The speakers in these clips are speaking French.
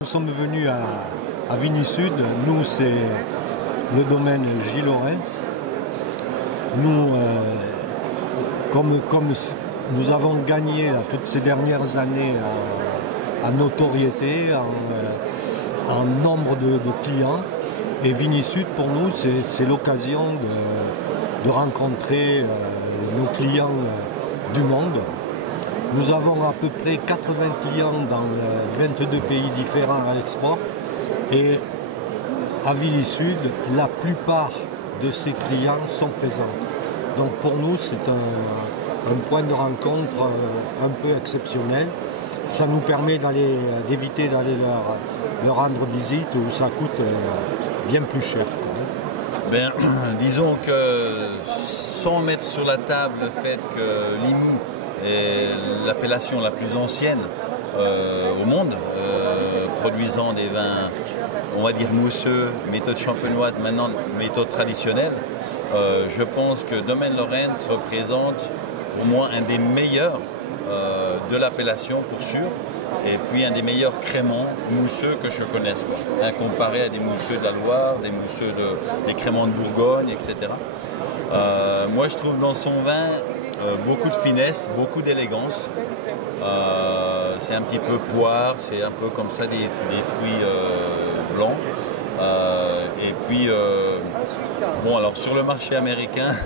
Nous sommes venus à Vigny Sud. Nous, c'est le domaine Gilles Laurens. Nous, comme nous avons gagné là, toutes ces dernières années en notoriété, en nombre de clients, et Vigny Sud, pour nous, c'est l'occasion de rencontrer nos clients du monde. Nous avons à peu près 80 clients dans 22 pays différents à l'export, et à Vigny Sud, la plupart de ces clients sont présents. Donc pour nous, c'est un point de rencontre un peu exceptionnel. Ça nous permet d'éviter d'aller leur rendre visite où ça coûte bien plus cher. Ben, disons que sans mettre sur la table le fait que Limoux est l'appellation la plus ancienne au monde, produisant des vins, on va dire mousseux, méthode champenoise, maintenant méthode traditionnelle, je pense que Domaine Lorentz représente pour moi un des meilleurs de l'appellation pour sûr, et puis un des meilleurs créments mousseux que je connaisse, comparé à des mousseux de la Loire, des mousseux des créments de Bourgogne, etc. Moi je trouve dans son vin beaucoup de finesse, beaucoup d'élégance. C'est un petit peu poire, c'est un peu comme ça des fruits blancs. Et puis, bon, alors sur le marché américain,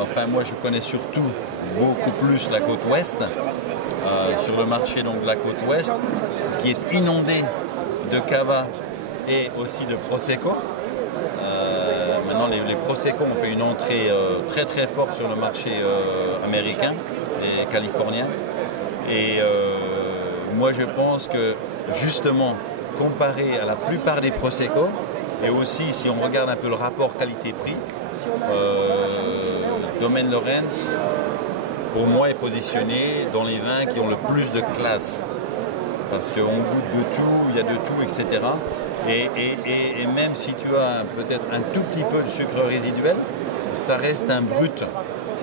enfin moi je connais surtout beaucoup plus la côte ouest. Sur le marché donc de la côte ouest, qui est inondé de cava et aussi de prosecco. Maintenant les prosecco ont fait une entrée très très forte sur le marché américain et californien. Et moi je pense que justement comparé à la plupart des prosecco, et aussi si on regarde un peu le rapport qualité-prix, Domaine Lorentz pour moi est positionné dans les vins qui ont le plus de classe, parce qu'on goûte de tout, il y a de tout, etc. Et même si tu as peut-être un tout petit peu de sucre résiduel, ça reste un brut.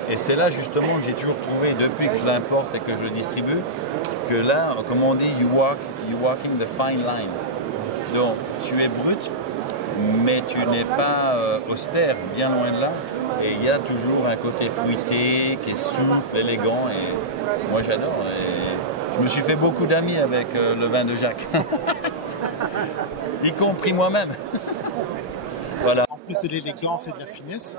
Et c'est là justement que j'ai toujours trouvé, depuis que je l'importe et que je le distribue, que là, comme on dit, you're walking the fine line. Donc tu es brut, mais tu n'es pas austère, bien loin de là. Et il y a toujours un côté fruité, qui est souple, élégant, et moi j'adore. Et je me suis fait beaucoup d'amis avec le vin de Jacques, y compris moi-même. Voilà. En plus de l'élégance et de la finesse,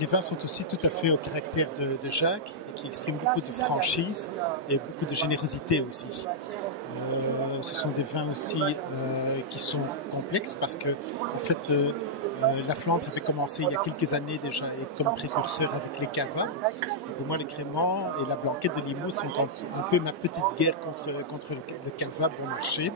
les vins sont aussi tout à fait au caractère de Jacques, et qui expriment beaucoup de franchise et beaucoup de générosité aussi. Ce sont des vins aussi qui sont complexes, parce que en fait la Flandre avait commencé il y a quelques années déjà et comme précurseur avec les cavas. Pour moi, les créments et la blanquette de Limoux sont un peu ma petite guerre contre le cava bon marché,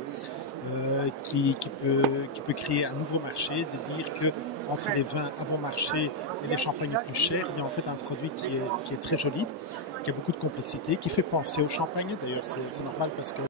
qui peut créer un nouveau marché, de dire que entre les vins à bon marché et les champagnes plus chers, il y a en fait un produit qui est très joli, qui a beaucoup de complexité, qui fait penser au champagne. D'ailleurs, c'est normal parce que